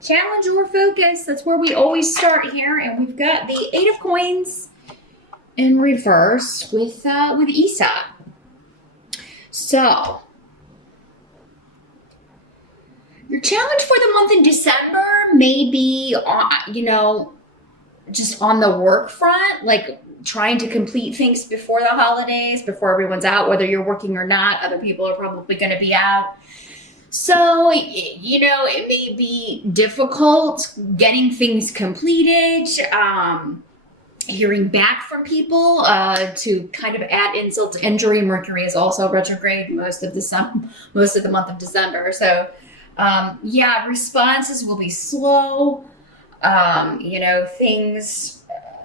challenge or focus. That's where we always start here. And we've got the Eight of Coins in reverse with Esau. So, your challenge for the month in December may be, just on the work front, like trying to complete things before the holidays, before everyone's out, whether you're working or not. Other people are probably going to be out. So, it may be difficult getting things completed, hearing back from people, to kind of add insult to injury. Mercury is also retrograde most of the month of December. So, responses will be slow. Things,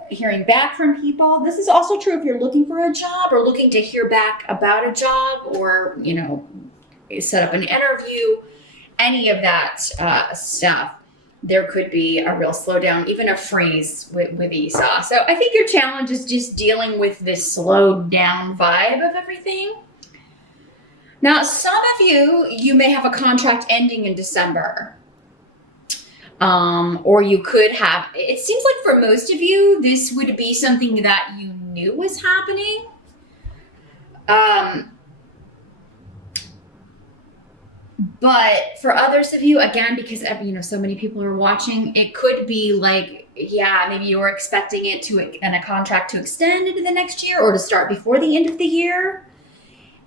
hearing back from people. This is also true if you're looking for a job or looking to hear back about a job, or, set up an interview, any of that stuff. There could be a real slowdown, even a freeze with Esau. So I think your challenge is just dealing with this slowed down vibe of everything. Now, some of you may have a contract ending in December. Or you could have, it seems like for most of you, this would be something that you knew was happening. But for others of you, again, because so many people are watching, it could be like, maybe you're expecting it and a contract to extend into the next year or to start before the end of the year.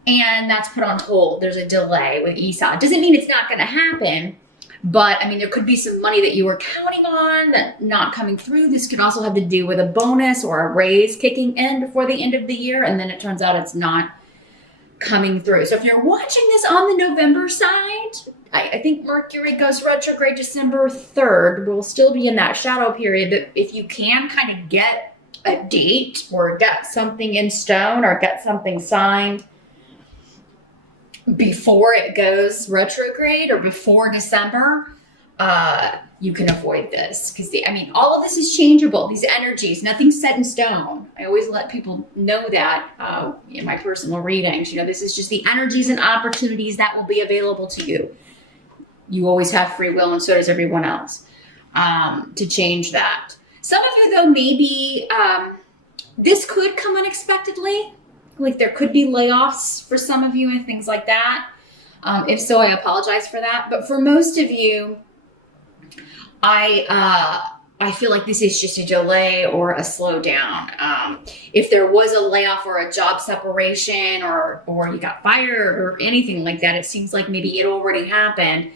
And that's put on hold. There's a delay with Esau. It doesn't mean it's not going to happen, but there could be some money that you were counting on that not coming through. This could also have to do with a bonus or a raise kicking in before the end of the year, and then it turns out it's not coming through. So if you're watching this on the November side, I think Mercury goes retrograde December 3rd. We'll still be in that shadow period, but if you can kind of get a date or get something in stone or get something signed before it goes retrograde or before December, you can avoid this, because all of this is changeable. These energies, nothing's set in stone. I always let people know that in my personal readings. This is just the energies and opportunities that will be available to you. You always have free will, and so does everyone else, to change that. Some of you, though, maybe this could come unexpectedly. Like there could be layoffs for some of you and things like that. If so, I apologize for that. But for most of you, I feel like this is just a delay or a slowdown. If there was a layoff or a job separation or you got fired or anything like that, it seems like maybe it already happened.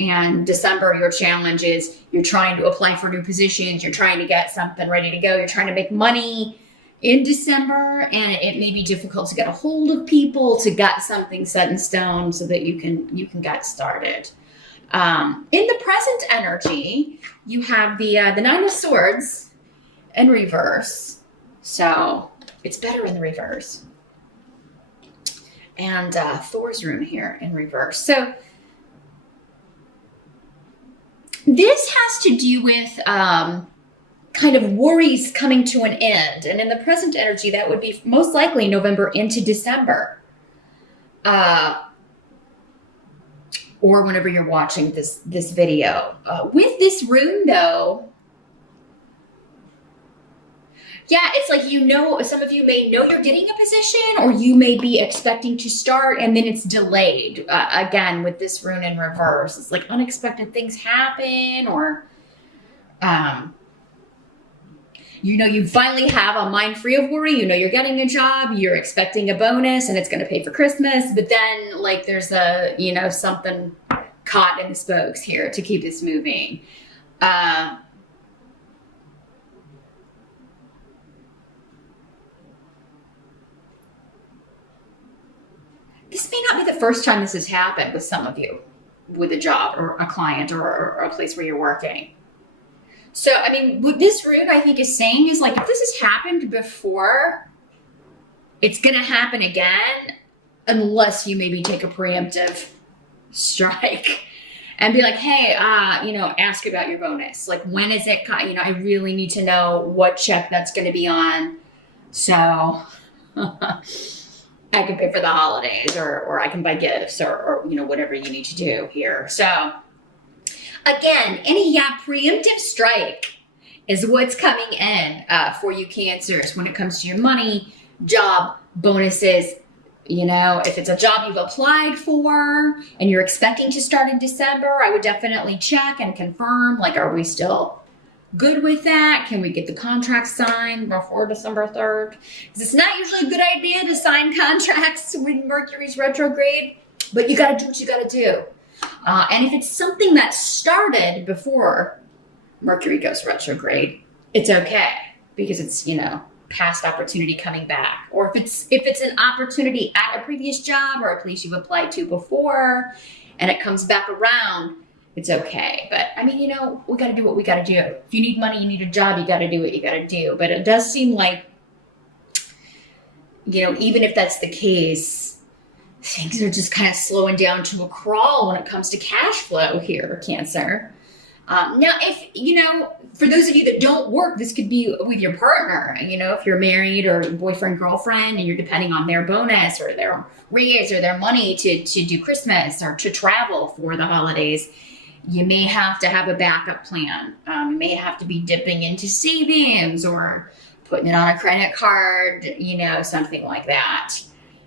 And December, your challenge is you're trying to apply for new positions. You're trying to get something ready to go. You're trying to make money in December, and it may be difficult to get a hold of people to get something set in stone so that you can get started. In the present energy, you have the Nine of Swords in reverse. So it's better in the reverse. And Thor's rune here in reverse. So this has to do with kind of worries coming to an end. And in the present energy, that would be most likely November into December. Or whenever you're watching this video. With this rune, though, it's like, some of you may know you're getting a position, or you may be expecting to start and then it's delayed. Again, with this rune in reverse, it's like unexpected things happen, or you finally have a mind free of worry. You're getting a job, you're expecting a bonus, and it's going to pay for Christmas. But then, there's something caught in the spokes here to keep this moving. This may not be the first time this has happened with some of you, with a job or a client or a place where you're working. So, what this rune, I think, is saying is, if this has happened before, it's going to happen again, unless you maybe take a preemptive strike and be like, hey, ask about your bonus. Like, when is it? I really need to know what check that's going to be on. So I can pay for the holidays, or I can buy gifts, or whatever you need to do here. So Again, preemptive strike is what's coming in for you Cancers when it comes to your money, job, bonuses. You know, if it's a job you've applied for and you're expecting to start in December, I would definitely check and confirm, like, are we still good with that? Can we get the contract signed before December 3rd? Because it's not usually a good idea to sign contracts when Mercury's retrograde, but you got to do what you got to do. And if it's something that started before Mercury goes retrograde, it's okay because it's, you know, past opportunity coming back. Or if it's an opportunity at a previous job or a place you've applied to before and it comes back around, it's okay. But I mean, you know, we got to do what we got to do. If you need money, you need a job, you got to do what you got to do. But it does seem like, you know, even if that's the case, things are just kind of slowing down to a crawl when it comes to cash flow here, Cancer. Now, if, you know, for those of you that don't work, this could be with your partner. You know, if you're married or boyfriend, girlfriend, and you're depending on their bonus or their raise or their money to do Christmas or to travel for the holidays, you may have to have a backup plan. You may have to be dipping into savings or putting it on a credit card, you know, something like that.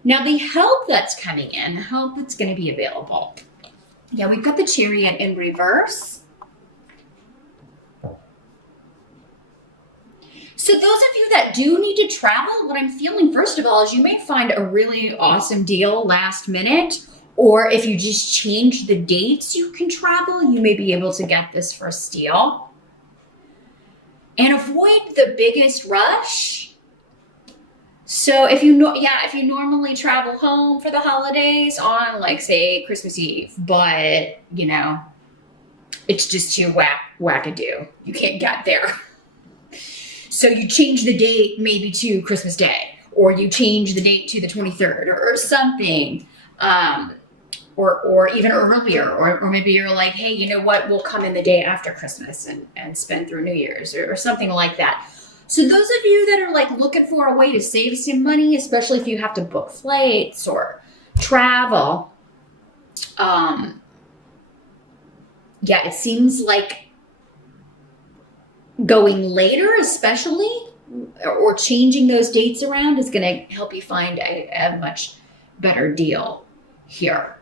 Now, the help that's coming in, the help that's going to be available. Yeah, we've got the Chariot in reverse. So those of you that do need to travel, what I'm feeling, first of all, is you may find a really awesome deal last minute, or if you just change the dates you can travel, you may be able to get this first deal. And avoid the biggest rush. So if you normally travel home for the holidays on, like, say, Christmas Eve, but, you know, it's just too wackadoo. You can't get there. So you change the date maybe to Christmas Day, or you change the date to the 23rd or something, or even earlier, or maybe you're like, hey, you know what, we'll come in the day after Christmas and spend through New Year's or something like that. So those of you that are like looking for a way to save some money, especially if you have to book flights or travel, yeah, it seems like going later, especially, or changing those dates around is going to help you find a much better deal here.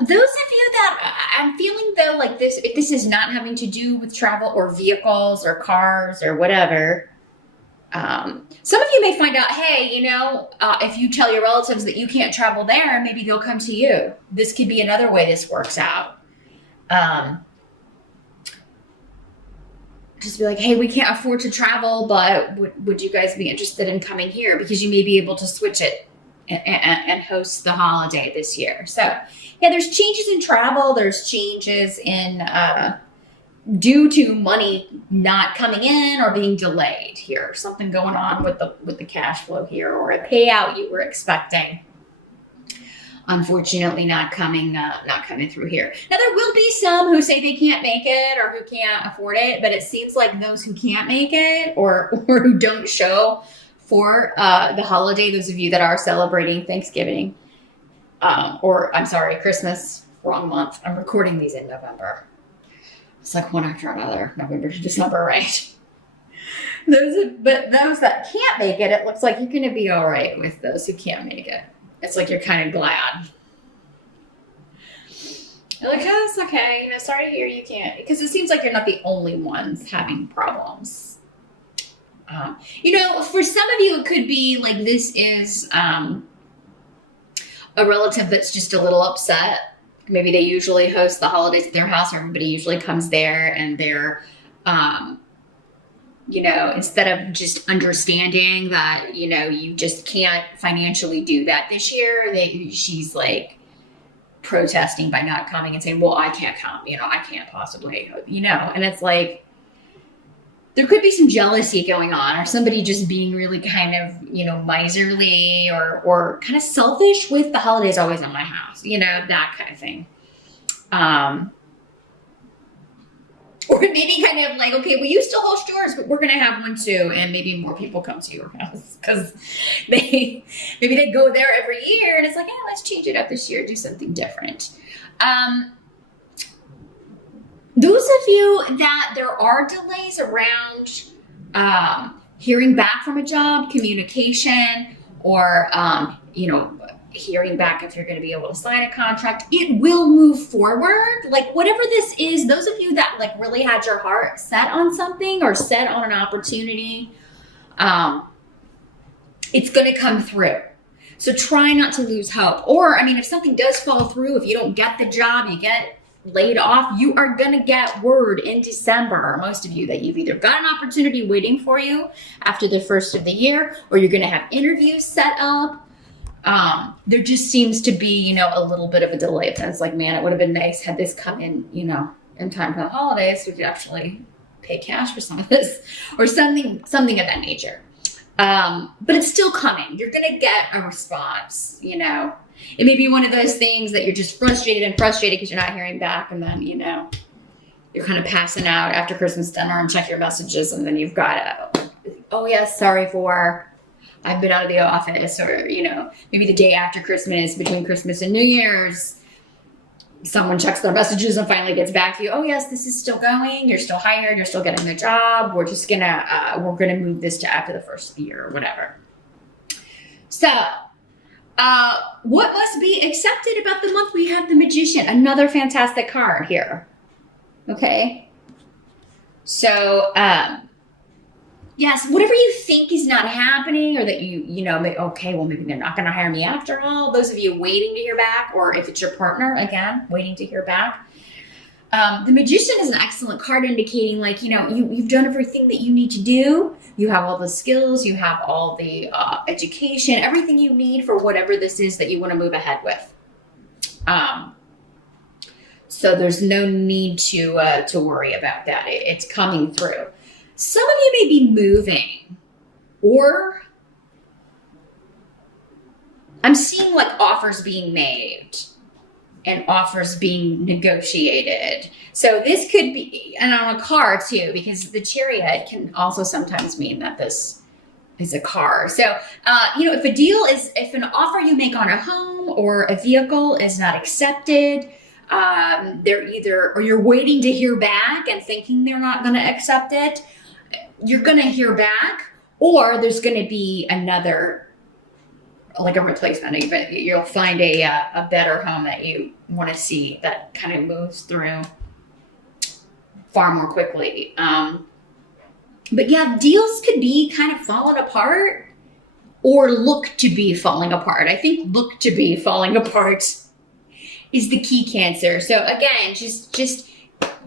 Those of you that I'm feeling though, like this, if this is not having to do with travel or vehicles or cars or whatever, some of you may find out, hey, you know, if you tell your relatives that you can't travel there, maybe they'll come to you. This could be another way this works out. Just be like, hey, we can't afford to travel, but would you guys be interested in coming here? Because you may be able to switch it and host the holiday this year. So yeah, there's changes in travel. There's changes in, due to money not coming in or being delayed here. Something going on with the cash flow here, or a payout you were expecting. Unfortunately, not coming through here. Now, there will be some who say they can't make it or who can't afford it, but it seems like those who can't make it or who don't show for the holiday, those of you that are celebrating Thanksgiving, Christmas, wrong month. I'm recording these in November. It's like one after another, November to December, right? Those that can't make it, it looks like you're going to be all right with those who can't make it. It's like you're kind of glad. You're like, oh, it's okay. You know, sorry to hear you can't. Because it seems like you're not the only ones having problems. You know, for some of you, it could be like this is a relative that's just a little upset. Maybe they usually host the holidays at their house. Everybody usually comes there and they're, you know, instead of just understanding that, you know, you just can't financially do that this year, she's like protesting by not coming and saying, well, I can't come, you know, I can't possibly, you know, and it's like, there could be some jealousy going on, or somebody just being really kind of, you know, miserly or kind of selfish with the holidays always in my house, you know, that kind of thing. Or maybe kind of like, okay, well, you still host yours, but we're going to have one too. And maybe more people come to your house because maybe they go there every year. And it's like, let's change it up this year, do something different. Those of you that there are delays around hearing back from a job, communication, or, hearing back if you're going to be able to sign a contract, it will move forward. Like whatever this is, those of you that like really had your heart set on something or set on an opportunity, it's going to come through. So try not to lose hope. Or, if something does fall through, if you don't get the job, you get laid off, you are going to get word in December, most of you, that you've either got an opportunity waiting for you after the first of the year, or you're going to have interviews set up. There just seems to be, a little bit of a delay. It's like, man, it would have been nice had this come in, in time for the holidays, so we could actually pay cash for some of this or something of that nature. But it's still coming. You're going to get a response, It may be one of those things that you're just frustrated because you're not hearing back. And then, you're kind of passing out after Christmas dinner and check your messages. And then you've got I've been out of the office, or, maybe the day after Christmas, between Christmas and New Year's, someone checks their messages and finally gets back to you. Oh yes, this is still going. You're still hired. You're still getting the job. We're just we're going to move this to after the first of the year or whatever. So, what must be accepted about the month? We have the Magician, another fantastic card here. Okay. So, yes, whatever you think is not happening, or that maybe they're not going to hire me after all. Those of you waiting to hear back, or if it's your partner, again, waiting to hear back. The Magician is an excellent card indicating, like, you've done everything that you need to do. You have all the skills, you have all the education, everything you need for whatever this is that you want to move ahead with. So there's no need to worry about that. It's coming through. Some of you may be moving, or I'm seeing like offers being made and offers being negotiated. So this could be, and on a car too, because the Chariot can also sometimes mean that this is a car. So, if an offer you make on a home or a vehicle is not accepted, or you're waiting to hear back and thinking they're not going to accept it, you're going to hear back, or there's going to be another, like a replacement. You'll find a better home that you want to see that kind of moves through far more quickly. But yeah, deals could be kind of falling apart or look to be falling apart. I think look to be falling apart is the key, Cancer. So again, just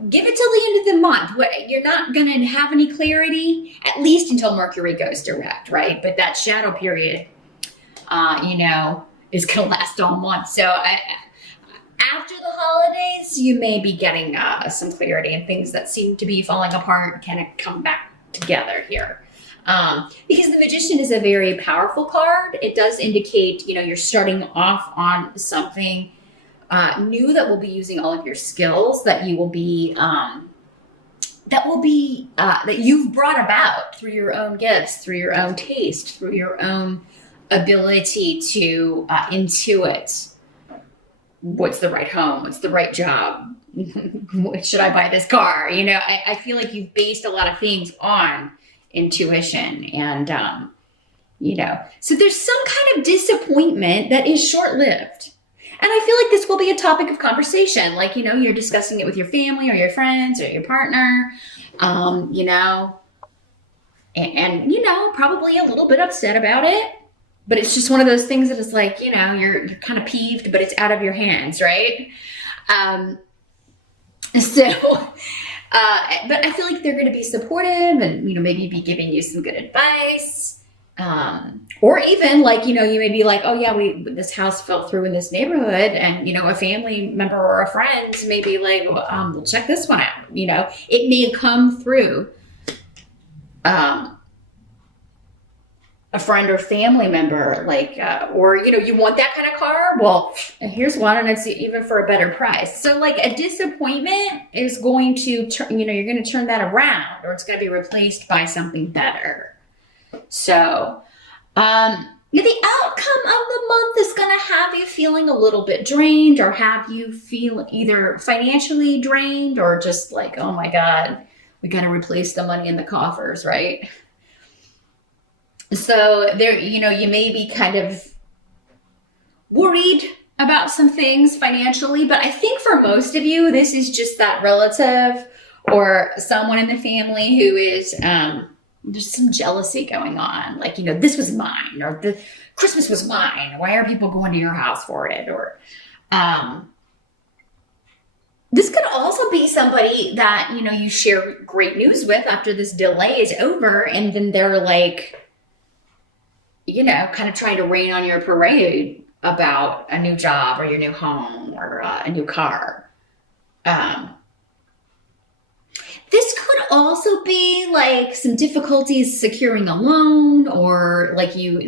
give it till the end of the month. You're not going to have any clarity, at least until Mercury goes direct, right? But that shadow period, is going to last all month. So after the holidays, you may be getting some clarity, and things that seem to be falling apart kind of come back together here. Because the Magician is a very powerful card. It does indicate, you're starting off on something new that will be using all of your skills that you will be that you've brought about through your own gifts, through your own taste, through your own ability to intuit what's the right home, what's the right job, should I buy this car? I feel like you've based a lot of things on intuition, and so there's some kind of disappointment that is short-lived. And I feel like this will be a topic of conversation. Like, you're discussing it with your family or your friends or your partner, and probably a little bit upset about it. But it's just one of those things that is like, you're kind of peeved, but it's out of your hands, right? But I feel like they're going to be supportive and, maybe be giving you some good advice. Or even like, you may be like, oh yeah, this house fell through in this neighborhood, and, a family member or a friend may be like, well, we'll check this one out. It may come through. a friend or family member, like, or, you know, you want that kind of car? Well, here's one, and it's even for a better price. So like a disappointment is going to, you know, you're going to turn that around, or it's going to be replaced by something better. So, the outcome of the month is going to have you feeling a little bit drained, or have you feel either financially drained, or just like, oh my God, we got to replace the money in the coffers, right? So there, you know, you may be kind of worried about some things financially, but I think for most of you, this is just that relative or someone in the family who is, there's some jealousy going on. Like, you know, this was mine, or the Christmas was mine. Why are people going to your house for it? Or, this could also be somebody that, you know, you share great news with after this delay is over, and then they're like, you know, kind of trying to rain on your parade about a new job or your new home or a new car. This could also be like some difficulties securing a loan, or like, you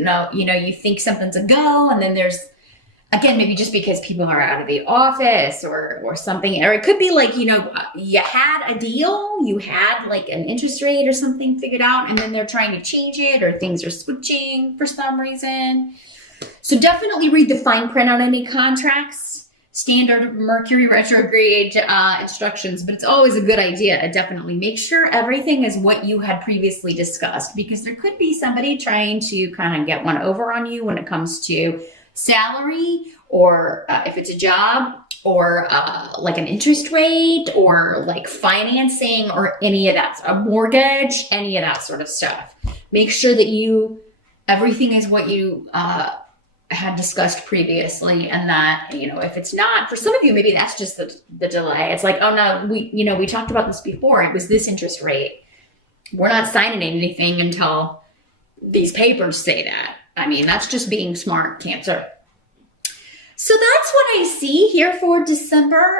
think something's a go, and then there's, again, maybe just because people are out of the office or something, or it could be like, you know, you had a deal, you had like an interest rate or something figured out, and then they're trying to change it, or things are switching for some reason. So definitely read the fine print on any contracts, standard Mercury retrograde instructions, but it's always a good idea to definitely make sure everything is what you had previously discussed, because there could be somebody trying to kind of get one over on you when it comes to salary, or if it's a job, or like an interest rate, or like financing, or any of that, a mortgage, any of that sort of stuff. Make sure that everything is what you had discussed previously, and that, you know, if it's not, for some of you, maybe that's just the delay. It's like, oh no, we talked about this before. It was this interest rate. We're not signing anything until these papers say that. I mean, that's just being smart, Cancer. So that's what I see here for December.